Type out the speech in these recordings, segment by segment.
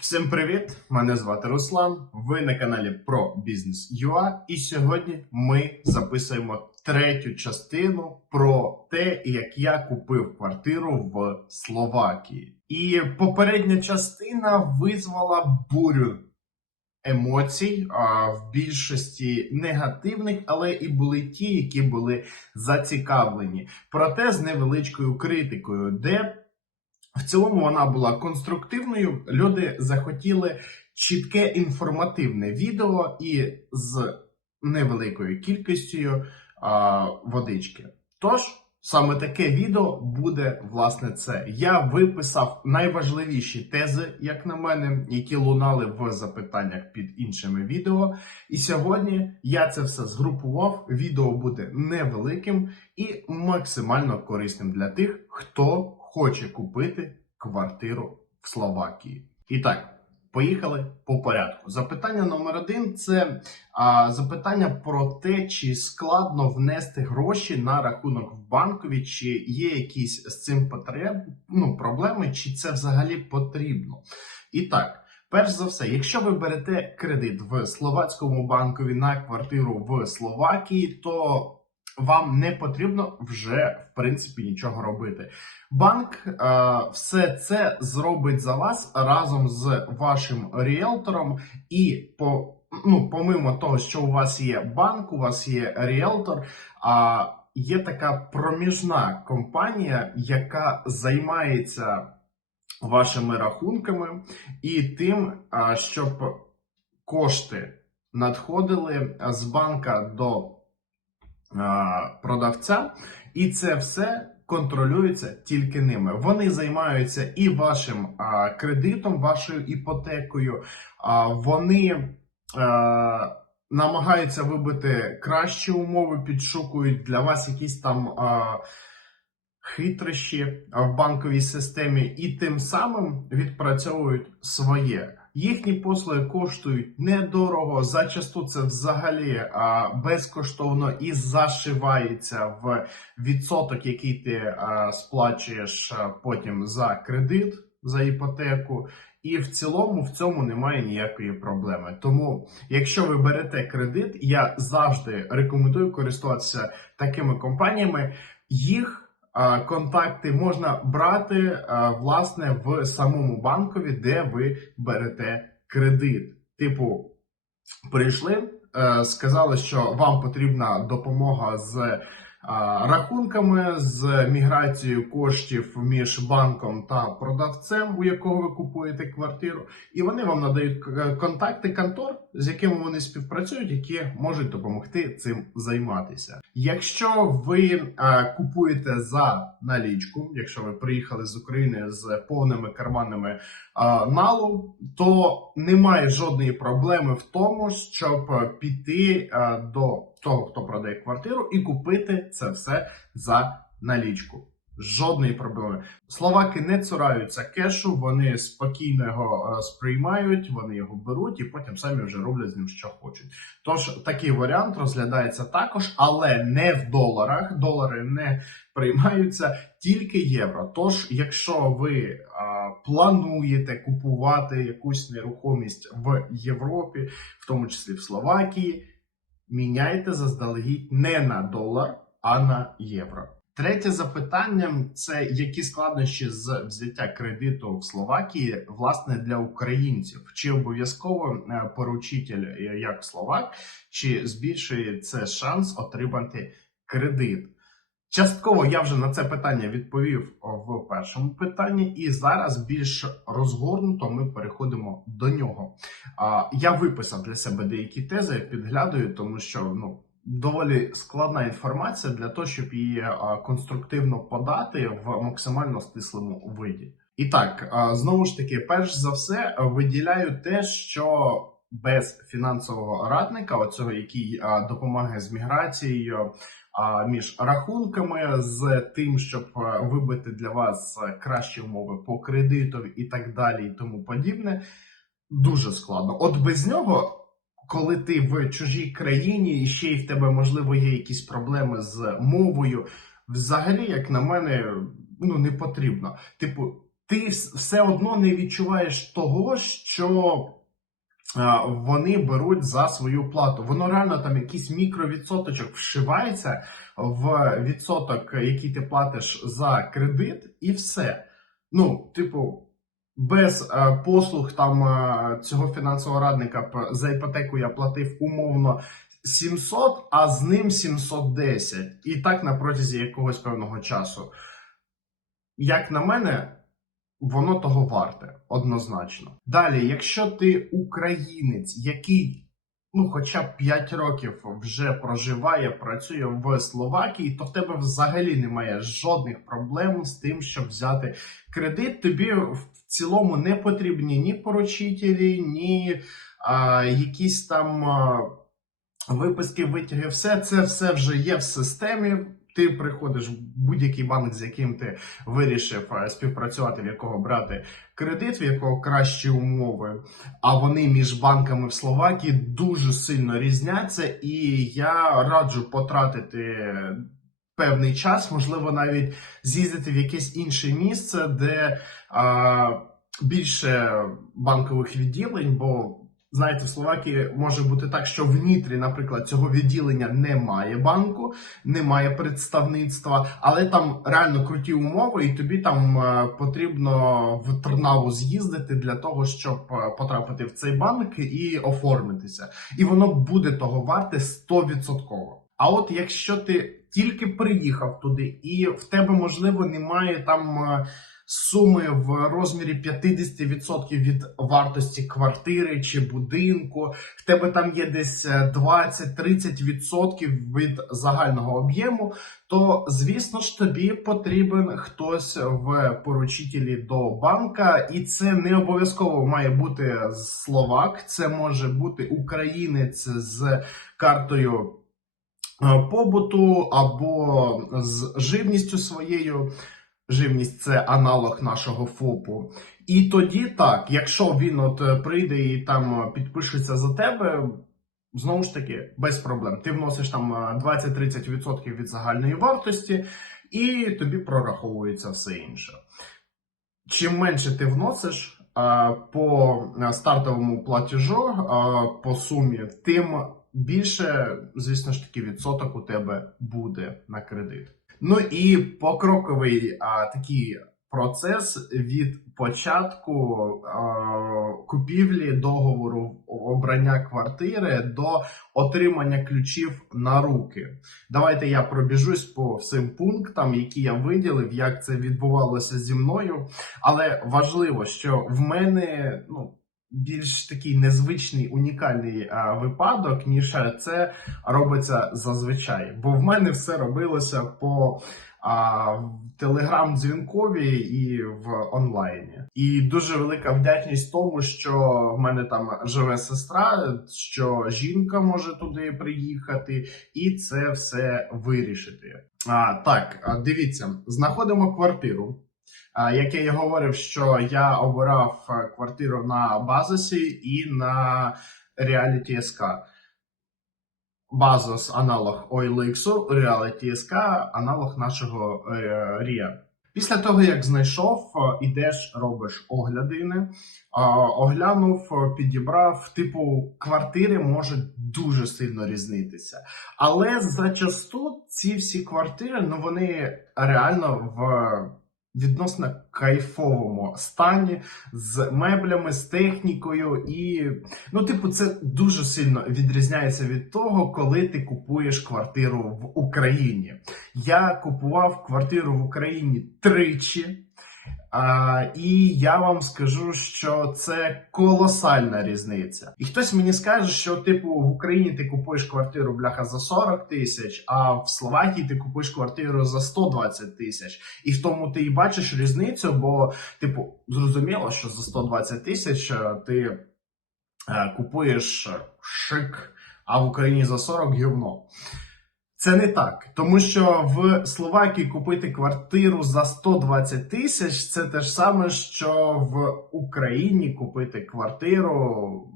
Всім привіт! Мене звати Руслан. Ви на каналі про бізнес UA. І сьогодні ми записуємо третю частину про те, як я купив квартиру в Словакії. І попередня частина визвала бурю емоцій, а в більшості негативних, але і були ті, які були зацікавлені. Проте з невеличкою критикою, де в цілому вона була конструктивною. Люди захотіли чітке інформативне відео і з невеликою кількістю а, водички. Тож, саме таке відео буде власне це. Я виписав найважливіші тези, як на мене, які лунали в запитаннях під іншими відео. І сьогодні я це все згрупував. Відео буде невеликим і максимально корисним для тих, хто хоче купити квартиру в Словакії. І так, поїхали по порядку. Запитання номер один це а, запитання про те, чи складно внести гроші на рахунок в банкові, чи є якісь з цим потреб, ну, проблеми, чи це взагалі потрібно. І так. Перш за все, якщо ви берете кредит в словацькому банкові на квартиру в Словакії, то вам не потрібно вже в принципі нічого робити. Банк е, все це зробить за вас разом з вашим ріелтором, і по ну, помимо того, що у вас є банк, у вас є ріелтор. А є така проміжна компанія, яка займається вашими рахунками і тим, щоб кошти надходили з банка до продавця, і це все контролюється тільки ними. Вони займаються і вашим кредитом, вашою іпотекою. Вони намагаються вибити кращі умови, підшукують для вас якісь там. Хитрощі в банковій системі і тим самим відпрацьовують своє. Їхні послуги коштують недорого. Зачасту це взагалі а, безкоштовно і зашивається в відсоток, який ти а, сплачуєш а, потім за кредит, за іпотеку. І в цілому в цьому немає ніякої проблеми. Тому, якщо ви берете кредит, я завжди рекомендую користуватися такими компаніями. Їх контакти можна брати власне в самому банкові, де ви берете кредит. Типу, прийшли, е, сказали, що вам потрібна допомога з рахунками, з міграцією коштів між банком та продавцем, у якого ви купуєте квартиру, і вони вам надають контакти контор, з якими вони співпрацюють, які можуть допомогти цим займатися. Якщо ви е, купуєте за налічку, якщо ви приїхали з України з повними карманами е, налу, то немає жодної проблеми в тому, щоб е, піти е, до того, хто продає квартиру, і купити це все за налічку. Жодної проблеми. Словаки не цураються кешу, вони спокійно його е, сприймають, вони його беруть і потім самі вже роблять з ним, що хочуть. Тож такий варіант розглядається також, але не в доларах. Долари не приймаються, тільки євро. Тож, якщо ви а, плануєте купувати якусь нерухомість в Європі, в тому числі в Словакії, міняйте заздалегідь не на долар, а на євро. Третє запитання це які складнощі з взяття кредиту в Словакії власне для українців? Чи обов'язково е, поручитель е, як словак, чи збільшує це шанс отримати кредит? Частково я вже на це питання відповів в першому питанні, і зараз більш розгорнуто ми переходимо до нього. Я виписав для себе деякі тези, підглядаю, тому що ну. Доволі складна інформація для того, щоб її конструктивно подати в максимально стислому виді. І так, знову ж таки, перш за все, виділяю те, що без фінансового радника, оцього, який допомагає з міграцією, а, між рахунками, з тим, щоб вибити для вас кращі умови по кредиту і так далі, і тому подібне, дуже складно. От без нього коли ти в чужій країні і ще й в тебе, можливо, є якісь проблеми з мовою, взагалі, як на мене, ну не потрібно. Типу, ти все одно не відчуваєш того, що вони беруть за свою плату. Воно реально там якийсь мікровідсоточок вшивається в відсоток, який ти платиш за кредит, і все. Ну, типу, без е, послуг там е, цього фінансового радника за іпотеку я платив умовно 700, а з ним 710. І так на протязі якогось певного часу. Як на мене, воно того варте, однозначно. Далі, якщо ти українець, який ну, хоча б 5 років вже проживає, працює в Словакії, то в тебе взагалі немає жодних проблем з тим, щоб взяти кредит. Тобі в цілому не потрібні ні поручителі, ні а, якісь там а, виписки, витяги. Все це все вже є в системі. Ти приходиш в будь-який банк, з яким ти вирішив е, співпрацювати, в якого брати кредит, в якого кращі умови. А вони між банками в Словакії дуже сильно різняться, і я раджу потратити певний час, можливо, навіть з'їздити в якесь інше місце, де а, більше банкових відділень, бо. Знаєте, в Словакії може бути так, що в Нітрі, наприклад, цього відділення немає банку, немає представництва, але там реально круті умови, і тобі там е, потрібно в Трнаву з'їздити для того, щоб е, потрапити в цей банк і оформитися. І воно буде того варте 100%. А от якщо ти тільки приїхав туди, і в тебе можливо немає там. Е, Суми в розмірі 50% від вартості квартири чи будинку, в тебе там є десь е, 20-30% від загального об'єму, то звісно ж тобі потрібен хтось в поручителі до банка, і це не обов'язково має бути словак, це може бути українець з картою е, побуту або з живністю своєю. Живність це аналог нашого ФОПу. І тоді так, якщо він от е, прийде і там е, підпишеться за тебе, знову ж таки, без проблем. Ти вносиш там е, 20-30% від загальної вартості, і тобі прораховується все інше. Чим менше ти вносиш е, по е, стартовому платежу, е, по сумі, тим більше, звісно ж таки, відсоток у тебе буде на кредит. Ну і покроковий а, такий процес від початку а, купівлі договору обрання квартири до отримання ключів на руки. Давайте я пробіжусь по всім пунктам, які я виділив, як це відбувалося зі мною. Але важливо, що в мене ну. Більш такий незвичний унікальний а, випадок, ніж це робиться зазвичай. Бо в мене все робилося по а, телеграм-дзвінкові і в онлайні. І дуже велика вдячність тому, що в мене там живе сестра, що жінка може туди приїхати, і це все вирішити. А, так, дивіться, знаходимо квартиру. Як я і говорив, що я обирав е, квартиру на базисі і на Reality SK. Базис аналог OLX, Reality SK аналог нашого е, RIA. Після того, як знайшов, е, ідеш, робиш оглядини, оглянув, підібрав, типу, квартири можуть дуже сильно різнитися. Але зачасту ці всі квартири, ну вони реально в відносно кайфовому стані з меблями, з технікою, і ну, типу, це дуже сильно відрізняється від того, коли ти купуєш квартиру в Україні. Я купував квартиру в Україні тричі. А, і я вам скажу, що це колосальна різниця. І хтось мені скаже, що типу в Україні ти купуєш квартиру бляха за 40 тисяч, а в Словакії ти купуєш квартиру за 120 тисяч. І в тому ти і бачиш різницю, бо, типу, зрозуміло, що за 120 тисяч е, ти е, купуєш шик, а в Україні за 40 гівно. Це не так, тому що в Словакії купити квартиру за 120 тисяч це те ж саме, що в Україні купити квартиру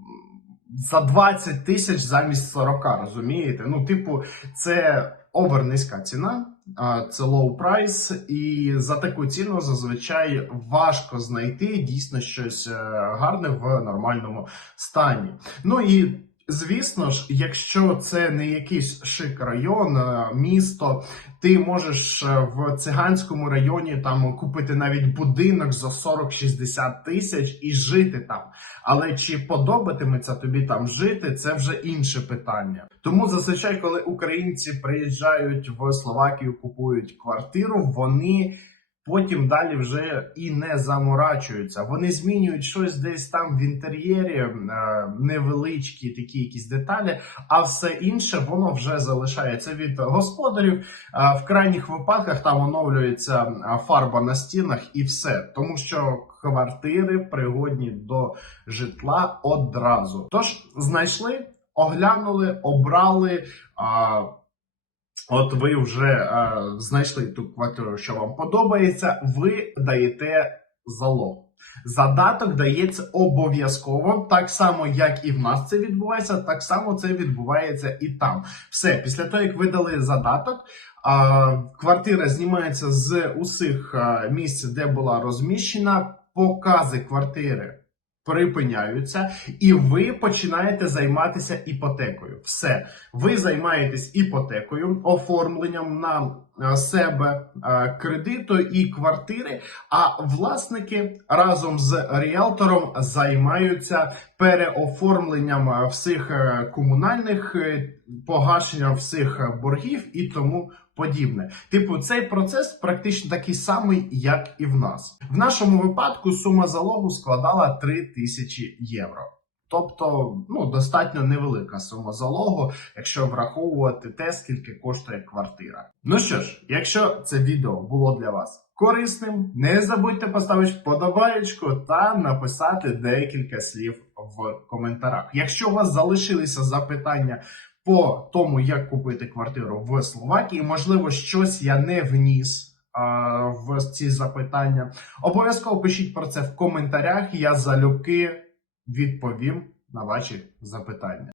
за 20 тисяч замість 40, розумієте? Ну, типу, це овернизька ціна, це low price, і за таку ціну зазвичай важко знайти дійсно щось е, гарне в нормальному стані. Ну і звісно ж, якщо це не якийсь шик район, е, місто, ти можеш е, в циганському районі там купити навіть будинок за 40-60 тисяч і жити там. Але чи подобатиметься тобі там жити, це вже інше питання. Тому зазвичай, коли українці приїжджають в Словакію, купують квартиру, вони потім далі вже і не заморачуються. Вони змінюють щось десь там в інтер'єрі, е, невеличкі такі якісь деталі, а все інше воно вже залишається від господарів. В крайніх випадках там оновлюється фарба на стінах і все, тому що квартири пригодні до житла одразу. Тож знайшли, оглянули, обрали. От ви вже е, знайшли ту квартиру, що вам подобається, ви даєте залог. Задаток дається обов'язково, так само, як і в нас це відбувається, так само це відбувається і там. Все, після того, як ви дали задаток, а, квартира знімається з усіх а, місць, де була розміщена, покази квартири припиняються, і ви починаєте займатися іпотекою. Все, ви займаєтесь іпотекою, оформленням на себе е, кредиту і квартири. А власники разом з ріелтором займаються переоформленням е, всіх е, комунальних е, погашенням всіх е, боргів і тому подібне. Типу, цей процес практично такий самий, як і в нас. В нашому випадку сума залогу складала 3 тисячі євро. Тобто, ну, достатньо невелика сума залогу, якщо враховувати те, скільки коштує квартира. Ну що ж, якщо це відео було для вас корисним, не забудьте поставити вподобаєчку та написати декілька слів в коментарях. Якщо у вас залишилися запитання по тому, як купити квартиру в Словакії, можливо, щось я не вніс. В ці запитання обов'язково пишіть про це в коментарях. Я залюбки відповім на ваші запитання.